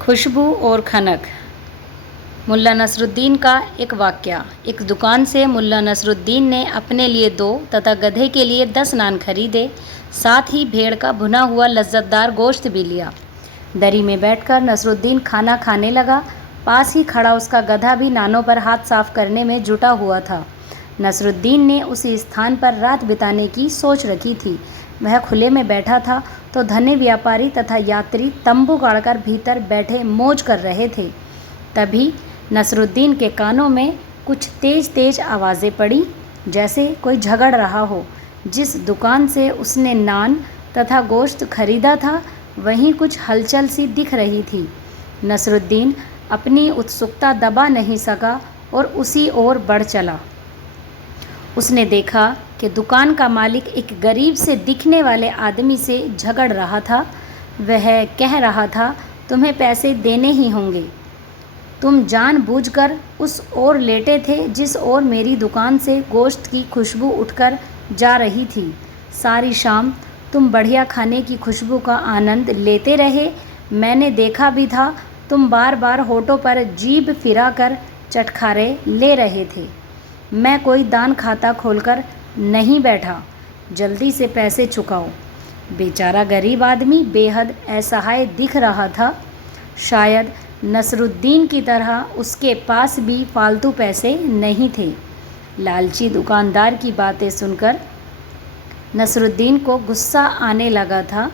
खुशबू और खनक। मुल्ला नसरुद्दीन का एक वाक़या। एक दुकान से मुल्ला नसरुद्दीन ने अपने लिए 2 तथा गधे के लिए 10 नान खरीदे, साथ ही भेड़ का भुना हुआ लज्जतदार गोश्त भी लिया। दरी में बैठकर नसरुद्दीन खाना खाने लगा। पास ही खड़ा उसका गधा भी नानों पर हाथ साफ करने में जुटा हुआ था। नसरुद्दीन ने उसी स्थान पर रात बिताने की सोच रखी थी। वह खुले में बैठा था तो धनी व्यापारी तथा यात्री तंबू गाड़कर भीतर बैठे मौज कर रहे थे। तभी नसरुद्दीन के कानों में कुछ तेज तेज आवाज़ें पड़ी, जैसे कोई झगड़ रहा हो। जिस दुकान से उसने नान तथा गोश्त खरीदा था, वहीं कुछ हलचल सी दिख रही थी। नसरुद्दीन अपनी उत्सुकता दबा नहीं सका और उसी ओर बढ़ चला। उसने देखा कि दुकान का मालिक एक गरीब से दिखने वाले आदमी से झगड़ रहा था। वह कह रहा था, तुम्हें पैसे देने ही होंगे। तुम जानबूझकर उस ओर लेटे थे जिस ओर मेरी दुकान से गोश्त की खुशबू उठकर जा रही थी। सारी शाम तुम बढ़िया खाने की खुशबू का आनंद लेते रहे। मैंने देखा भी था, तुम बार बार होठों पर जीभ फिराकर चटखारे ले रहे थे। मैं कोई दान खाता खोलकर नहीं बैठा। जल्दी से पैसे चुकाओ। बेचारा गरीब आदमी बेहद असहाय दिख रहा था। शायद नसरुद्दीन की तरह उसके पास भी फालतू पैसे नहीं थे। लालची दुकानदार की बातें सुनकर नसरुद्दीन को गुस्सा आने लगा था।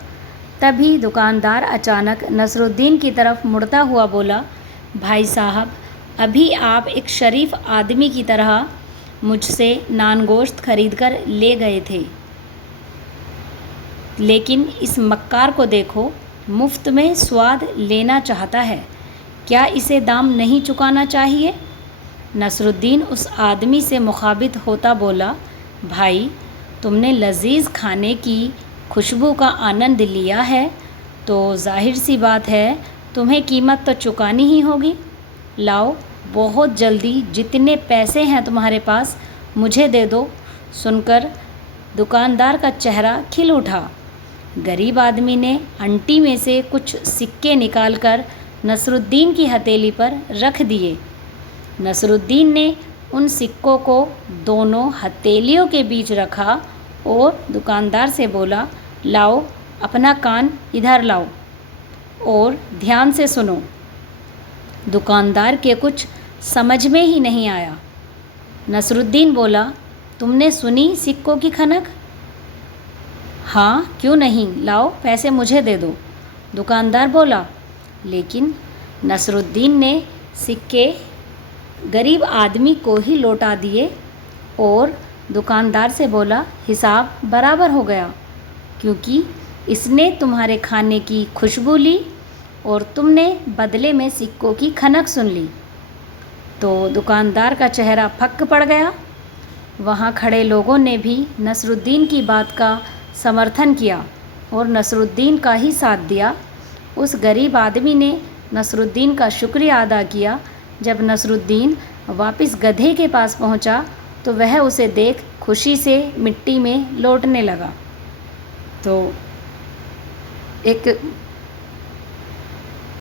तभी दुकानदार अचानक नसरुद्दीन की तरफ मुड़ता हुआ बोला, भाई साहब, अभी आप एक शरीफ आदमी की तरह मुझसे नान गोश्त खरीदकर ले गए थे, लेकिन इस मक्कार को देखो, मुफ्त में स्वाद लेना चाहता है। क्या इसे दाम नहीं चुकाना चाहिए? नसरुद्दीन उस आदमी से मुखाबित होता बोला, भाई, तुमने लजीज खाने की खुशबू का आनंद लिया है तो जाहिर सी बात है, तुम्हें कीमत तो चुकानी ही होगी। लाओ, बहुत जल्दी जितने पैसे हैं तुम्हारे पास मुझे दे दो। सुनकर दुकानदार का चेहरा खिल उठा। गरीब आदमी ने अंटी में से कुछ सिक्के निकालकर नसरुद्दीन की हथेली पर रख दिए। नसरुद्दीन ने उन सिक्कों को दोनों हथेलियों के बीच रखा और दुकानदार से बोला, लाओ, अपना कान इधर लाओ और ध्यान से सुनो। दुकानदार के कुछ समझ में ही नहीं आया। नसरुद्दीन बोला, तुमने सुनी सिक्कों की खनक? हाँ, क्यों नहीं, लाओ, पैसे मुझे दे दो। दुकानदार बोला। लेकिन नसरुद्दीन ने सिक्के गरीब आदमी को ही लौटा दिए और दुकानदार से बोला, हिसाब बराबर हो गया, क्योंकि इसने तुम्हारे खाने की खुशबू ली और तुमने बदले में सिक्कों की खनक सुन ली। तो दुकानदार का चेहरा फक्क पड़ गया। वहाँ खड़े लोगों ने भी नसरुद्दीन की बात का समर्थन किया और नसरुद्दीन का ही साथ दिया। उस गरीब आदमी ने नसरुद्दीन का शुक्रिया अदा किया। जब नसरुद्दीन वापस गधे के पास पहुंचा तो वह उसे देख खुशी से मिट्टी में लौटने लगा। तो एक